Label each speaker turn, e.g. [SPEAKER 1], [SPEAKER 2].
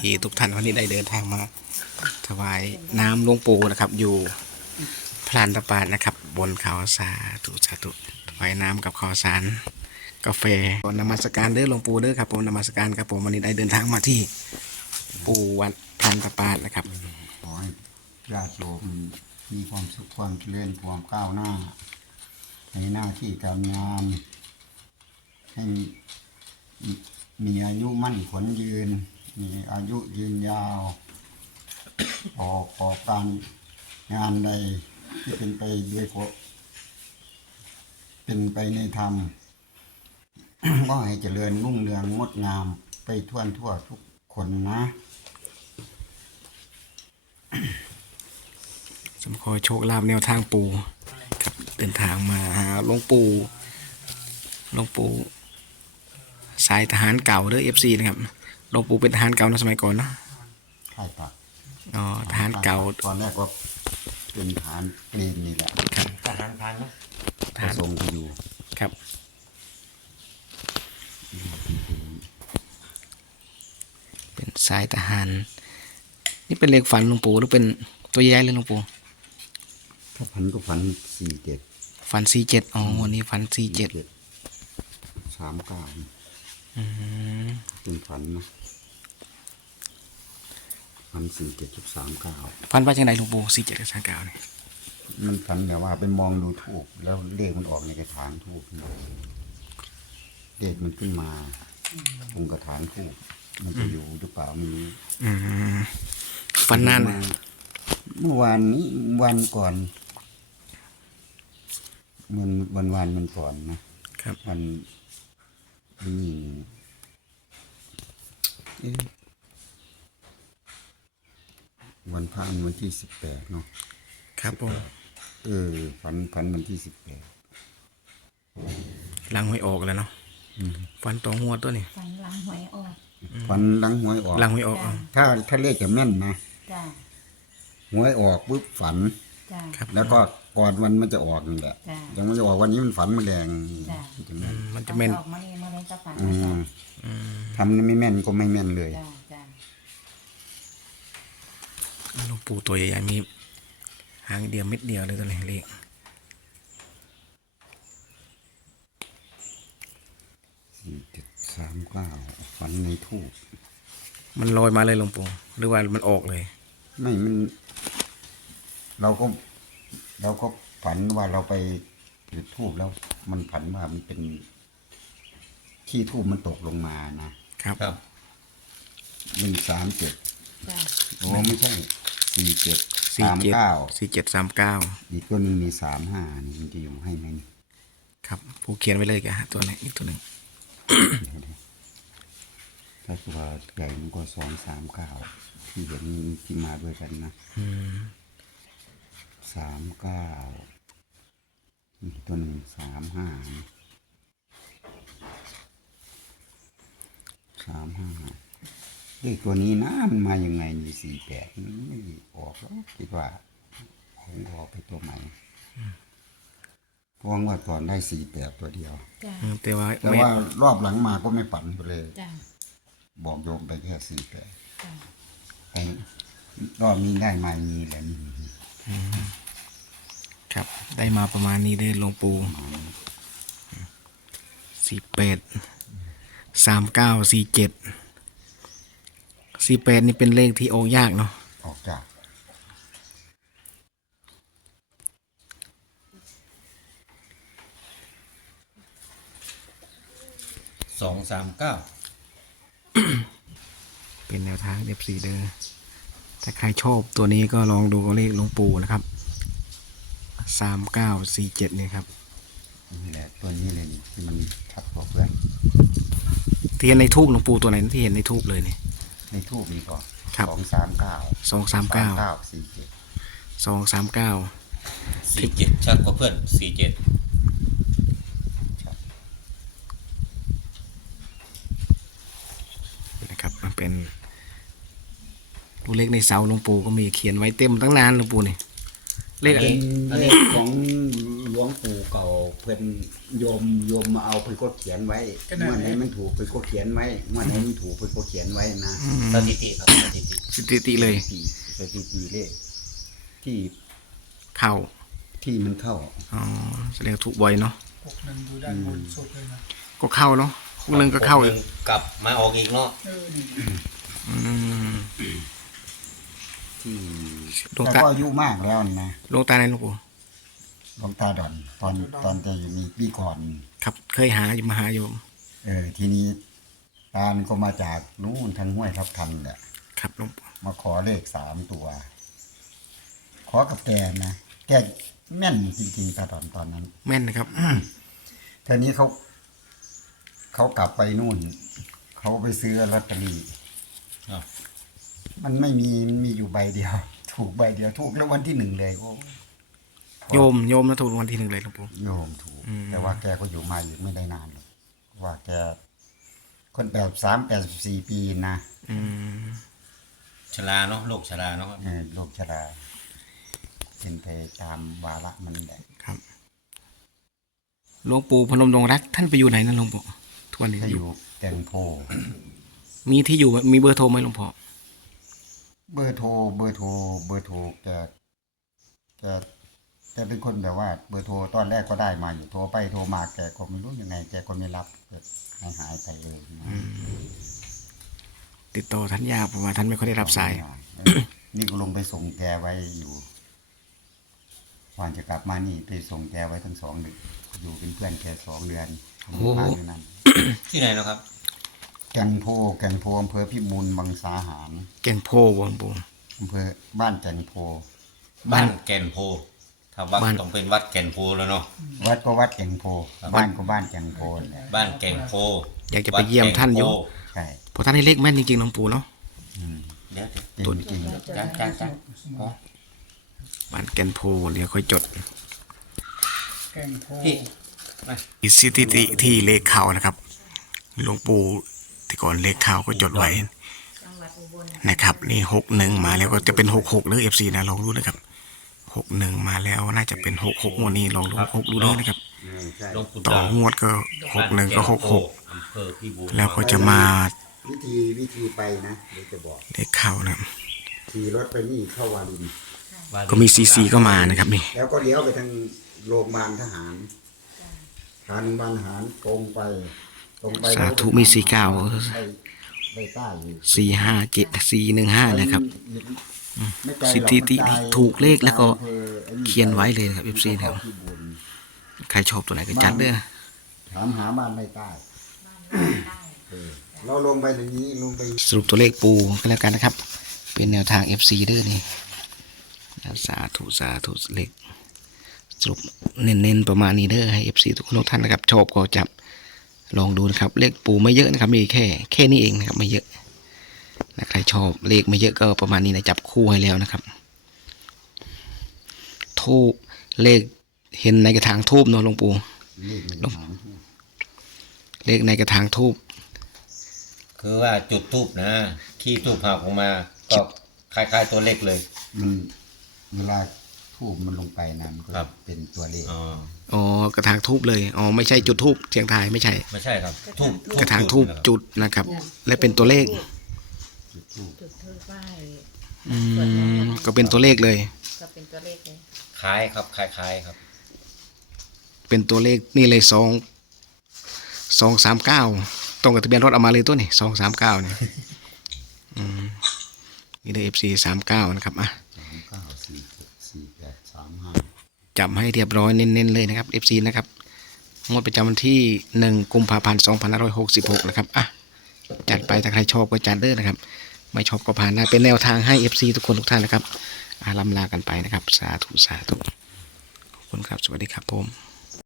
[SPEAKER 1] ทุกท่านวันนี้ได้เดินทางมาถวายน้ำหลวงปู่นะครับ อยู่พลานตะปาดนะครับ บนเขาสาธุสาธุถวายน้ำกับข้าวสารกาแฟนมัสการเด้อหลวงปู่เด้อครับผมนมัสการครับผมวันนี้ได้เดินทางมาที่ปู่วัดพลานตะปาดนะครับ
[SPEAKER 2] ขอให้ญาติโยมมีความสุขความเจริญความก้าวหน้าในหน้าที่การงานให้มีอายุมั่นขวัญยืนมีอายุยืนยาวออกการงานใดที่เป็นไปด้วยเป็นไปในธรรม ก็ให้เจริญรุ่งเรืองงดงามไปทั่วทุกคนนะ
[SPEAKER 1] สมขอโชคลาภแนวทางปู่ครับเดินทางมาหาหลวงปู่สายทหารเก่าเด้อ FC นะครับหลวงปู่เป็นทหารเก่าในสมัยก่อนเนาะ
[SPEAKER 2] ใช่ปะ
[SPEAKER 1] อ๋อทหารเก่า
[SPEAKER 2] ตอนแรกก็เป็นทหารเกณฑ์นี่แหละ
[SPEAKER 3] ทหารพรานเนาะ
[SPEAKER 2] ทหารทรงอยู่
[SPEAKER 1] ครับเป็นสายทหารนี่เป็นเลขฝันหลวงปู่หรือเป็นตัวใหญ่เลยหลวงปู่
[SPEAKER 2] ถ้าฝันก็ฝัน47
[SPEAKER 1] ฝัน47อ๋อวันนี้ฝัน47
[SPEAKER 2] 39เป็นฝันนะฝัน47 กับ39
[SPEAKER 1] ฝันว่าจังไดหลวงปู่47กับ39นี่
[SPEAKER 2] มันฝันแบบว่าไปมองดูทูบแล้วเลขมันออกในกระถางทูบเลขมันขึ้นมาตรงกระถางทูบมันจะอยู่หรือเปล่าไม่รู้
[SPEAKER 1] ฝันนาน
[SPEAKER 2] เมื่อวานนี้วันก่อนมันก่อนนะครับนี่วันพระวันที่18เนาะ
[SPEAKER 1] ครับผม
[SPEAKER 2] ฝันวันที่
[SPEAKER 1] 18หลังหวยออกแล้วเนาะฝันต่อหัวตัวนี่
[SPEAKER 4] ฝันหลังหวยออก
[SPEAKER 2] ฝันหลังหวยออก
[SPEAKER 1] หลังหวยออก
[SPEAKER 2] ถ้าเลขจะแม่นนะ
[SPEAKER 4] จ้ะ
[SPEAKER 2] หวยออกปุ๊บฝัน
[SPEAKER 4] จ้ะ
[SPEAKER 2] แล้วก็ก่อนวันมันจะออกนี่แหละยังไม่จะออกวันนี้มันฝันไม่แรง
[SPEAKER 1] มันจะแม่น
[SPEAKER 4] ออกมานี่มาเลยก็ฝัน
[SPEAKER 2] ทำไม่แม่นก็ไม่แม่นเลย
[SPEAKER 1] หลวงปู่ตัวใหญ่ๆมีหางเดียวเม็ดเดียวเลยตัวนี้เลข
[SPEAKER 2] 4739ฝันในทูบ
[SPEAKER 1] มันลอยมาเลยหลวงปู่หรือว่ามันออกเลย
[SPEAKER 2] ไม่มันเราก็ฝันว่าเราไปจุดทูบแล้วมันฝันว่ามันเป็นที่ทูบมันตกลงมานะครับ137โอ้ไม่ใช่
[SPEAKER 1] 4739
[SPEAKER 2] อีกตัวนึงมี35นี่มันจะอยู่ให้ไหม
[SPEAKER 1] ครับผู้เขียนไว้เลยแกตัวไหนอีกตัวหนึ่ง
[SPEAKER 2] ถ้าตัวใหญ่มันก็239ที่เห็นที่มาด้วยกันนะ39อีกตัวนึง35เลขตัวนี้นะมันมายังไงมี48ไม่ออกแล้วคิดว่าของออกไปตัวใหม่เพราะว่าตอนได้48ตัวเดียว
[SPEAKER 1] แต่ว่
[SPEAKER 2] ารอบหลังมาก็ไม่ฝันไปเลยบอกโยมไปแค่48ไอ้รอบนี้ได้มามีแหละ
[SPEAKER 1] ครับได้มาประมาณนี้ได้หลวงปู่483947นี่เป็นเลขที่โอยากเนาะ
[SPEAKER 2] ออกจาก
[SPEAKER 3] 239
[SPEAKER 1] เป็นแนวทางFCเด้อถ้าใครชอบตัวนี้ก็ลองดูเลขหลวงปู่นะครับ3947นี่ครับ
[SPEAKER 2] นี่แหละตัวนี้เลยที่มันชัดกว่าเพื่อน
[SPEAKER 1] ที่เห็นในทูบหลวงปู่ตัวไหนที่เห็นในทูบเลยนี่
[SPEAKER 2] ในทูบนี่ก่อน
[SPEAKER 1] 239
[SPEAKER 3] ชัดกว่าเพื่อน47
[SPEAKER 1] นะครับมันเป็นตัวเลขในเสาหลวงปู่ก็มีเขียนไว้เต็มตั้งนานหลวงปู่นี่เลขอะไร
[SPEAKER 2] เป็นเลขของหลวงปู่เก่าเพิ่นโยมมาเอาเพิ่นก็เขียนไว้เมื่อไหนมันถูกเพิ่นก็เขียนไว้เมื่อไหนมันถูกเพิ่นก็เขียนไว้นะ
[SPEAKER 3] สถิติครับสถิติ
[SPEAKER 1] สถิติเลย
[SPEAKER 2] สถิติเลขที่
[SPEAKER 1] เข้า
[SPEAKER 2] ที่มันเข้า
[SPEAKER 1] อ๋อแสดงถูกบ่อยเนาะ
[SPEAKER 5] หกหนึ่งอยู่ด้านบนสุดเลยนะ
[SPEAKER 1] ก็เข้าเนาะคู่หนึ่งก็เข้าอีก
[SPEAKER 3] กลับมาออกอีกเนาะ
[SPEAKER 5] นี่
[SPEAKER 1] อืม
[SPEAKER 2] ที่
[SPEAKER 1] หลวง
[SPEAKER 2] แต่
[SPEAKER 1] ตา
[SPEAKER 2] ก็อายุมากแล้วนะ
[SPEAKER 1] หลวงตาไหนหลวงปู่
[SPEAKER 2] หลวงตาดอนตอนจะอยู่มีปีก่อน
[SPEAKER 1] ครับเคยหาอยู่มาหาโยม
[SPEAKER 2] ทีนี้ตาลก็มาจากนู่นทางห้วยทับทันแหละ
[SPEAKER 1] ครับหลวงปู่
[SPEAKER 2] มาขอเลข3 ตัว ขอกับแกนะแกแม่นจริงๆตาดอนตอนนั้น
[SPEAKER 1] แม่นนะครับ
[SPEAKER 2] ทีนี้เขากลับไปนู่น เขาไปซื้อลอตเตอรี่
[SPEAKER 3] ครับ
[SPEAKER 2] มันไม่มีมันมีอยู่ใบเดียว ถูกใบเดียวถูกแล้ววันที่ 1เลยโอ้
[SPEAKER 1] โยมนะถูกรางวัลที่ 1เลยหลวงปู่
[SPEAKER 2] โยมถูก
[SPEAKER 1] อืม
[SPEAKER 2] แต่ว่าแกก็อยู่มาอยู่ไม่ได้นานหรอกว่าแกคน84 ปีนะ
[SPEAKER 1] อืม
[SPEAKER 3] ชราเนาะโรคชราเนาะครับ
[SPEAKER 2] โรคชราเป็นไปตามวาระมันแหละ
[SPEAKER 1] ครับหลวงปู่พนมดงรักท่านไปอยู่ไหนนะหลวงปู่ทุกวันนี้
[SPEAKER 2] ถ้า
[SPEAKER 1] อ
[SPEAKER 2] อยู่ ยู่แตงโพ
[SPEAKER 1] มีที่อยู่มีเบอร์โทรไหมหลวงพ่อ
[SPEAKER 2] เบอร์โทรแกเป็นคนแบบว่าเบอร์โทรตอนแรกก็ได้มาอยู่โทรไปโทรมาแกก็ไม่รู้ยังไงแกก็ไม่รับหายไปเลยนะ
[SPEAKER 1] ติดต่อท่านยากเพราะว่าท่านไม่ค่อยได้รับสาย
[SPEAKER 2] นี่ก็ลงไปส่งแกไว้อยู่วันจะกลับมานี่ไปส่งแกไว้ทั้ง2 เดือนอยู่เป็นเพื่อนแก2 เดือน
[SPEAKER 1] โอ้โห
[SPEAKER 2] มาอยู่นั่น
[SPEAKER 3] ที่ไหนเนาะครับ
[SPEAKER 2] แกงโพอำเภอพิบูลมังสาหาร
[SPEAKER 1] แกงโพหลวงปู่
[SPEAKER 2] อำเภอบ้านแกงโพ
[SPEAKER 3] บ้านแก่นโพถ้าวัด
[SPEAKER 1] บ้าน
[SPEAKER 3] ต้องเป็นวัดแก่นโพแล้วเนาะ
[SPEAKER 2] วัดก็วัดแกงโพ
[SPEAKER 3] ครับ
[SPEAKER 2] บ้านก็บ้านแกงโพแหละ
[SPEAKER 3] บ้านแก่นโพ
[SPEAKER 1] อยากจะไปเยี่ยมท่านอยู่
[SPEAKER 3] วัดแก่โพ
[SPEAKER 2] ใช่
[SPEAKER 1] เพราะท่านให้เลขแม่นจริงๆหลวงปู่เนาะ
[SPEAKER 3] เดี๋ยว
[SPEAKER 2] ตัวจริง
[SPEAKER 3] จ้าอ๋อ
[SPEAKER 1] บ้านแกนโพเดี๋ยวค่อยจด
[SPEAKER 5] แกงโพ
[SPEAKER 3] พี่มา
[SPEAKER 1] อิสถิติที่เลขเข้านะครับหลวงปู่ที่ก่อนเลขเข้าก็จดไว้
[SPEAKER 4] จังหวัดอุบล
[SPEAKER 1] นะครับ นี่61มาแล้วก็จะเป็น66หรือ FC นะลองดูนะครับ61มาแล้วน่าจะเป็น66งวดนี้ลองดู6ดูด้วยนะครับ
[SPEAKER 2] ใช่
[SPEAKER 3] หลวงปู่
[SPEAKER 1] ต่องวดก็61ก็
[SPEAKER 3] อำเภอพิบูล
[SPEAKER 1] 66แล้วก็จะมา
[SPEAKER 2] วิธีไปนะเดี๋ยวจะบอก
[SPEAKER 1] เลขเข้านะครับ
[SPEAKER 2] ขี่รถไปนี่เข้าวาริน
[SPEAKER 1] ก็มีซีก็มานะครับนี่
[SPEAKER 2] แล้วก็เลี้ยวไปทางโรงพยาบาลทหารทางโรงพยาบาลทหารตรงไป
[SPEAKER 1] สาธุมี49
[SPEAKER 2] ไปใต้อยู่
[SPEAKER 1] 457 415นะครับ
[SPEAKER 2] ไม่ไกลหรอก
[SPEAKER 1] สิทธิติ
[SPEAKER 2] มันไกล
[SPEAKER 1] ถูกเลขแล้วก็
[SPEAKER 2] อำภอไอ้
[SPEAKER 1] เขียนไว้เลยนะครับ FC นะครับ
[SPEAKER 2] ที่บุญ
[SPEAKER 1] ใครชอบตัวไหนก็จัดเด้อ
[SPEAKER 2] ถามหาบ้านไม่ใต้เราลงไปอย่างนี้ลงไป
[SPEAKER 1] สรุปตัวเลขปูก็แล้วกันนะครับ เป็นแนวทาง FC เด้อนี่สาธุเลขสรุปเน้นๆประมาณนี้เด้อให้ FC ทุกคนทุกท่านนะครับชอบก็จับลองดูนะครับ เลขปูไม่เยอะนะครับมีแค่นี้เองนะครับไม่เยอะนะใครชอบเลขไม่เยอะก็ประมาณนี้นะจับคู่ให้แล้วนะครับทูบเลขเห็นในกระถางทูบเนาะหลวงปู่
[SPEAKER 2] เลขมันหาง
[SPEAKER 1] เลขในกระถางทูบ
[SPEAKER 3] คือว่าจุดทูบนะขี้ทูบหักออกมาก็คล้ายๆตัวเลขเลย
[SPEAKER 2] มันเวลาทูบมันลงไปนะมันก็
[SPEAKER 3] ครับ
[SPEAKER 2] เป็นตัวเลข
[SPEAKER 3] อ๋อ
[SPEAKER 1] อ๋อกระถางทูบเลยอ๋อไม่ใช่จุดทูบเสียงทายไม่ใช่
[SPEAKER 3] ไม่ใช่ครับทูบ
[SPEAKER 1] กระถางทูบจุดนะครับ และเป็นตัวเลข
[SPEAKER 2] จุดทูบ
[SPEAKER 4] จุดทูบไหว้
[SPEAKER 1] ก็เป็นตัวเลขเลย
[SPEAKER 4] ก็เป็นตัวเลขเลย
[SPEAKER 3] คล้ายครับคล้ายๆครับ
[SPEAKER 1] เป็นตัวเลขนี่เลย239ตรงกับทะเบียนรถเอามาเลยตัวนี่239เนี่ยนี่เลย FC 39นะครับอ่ะ
[SPEAKER 2] 9464835
[SPEAKER 1] จำให้เรียบร้อยเน้นๆเลยนะครับ FC นะครับงวดประจำวันที่1กุมภาพันธ์2566นะครับอ่ะจัดไปถ้าใครชอบก็จัดเด้อนะครับ ไม่ชอบก็ผ่านนะเป็นแนวทางให้ FC ทุกคนทุกท่านนะครับลำลากันไปนะครับสาธุขอบคุณครับสวัสดีครับผม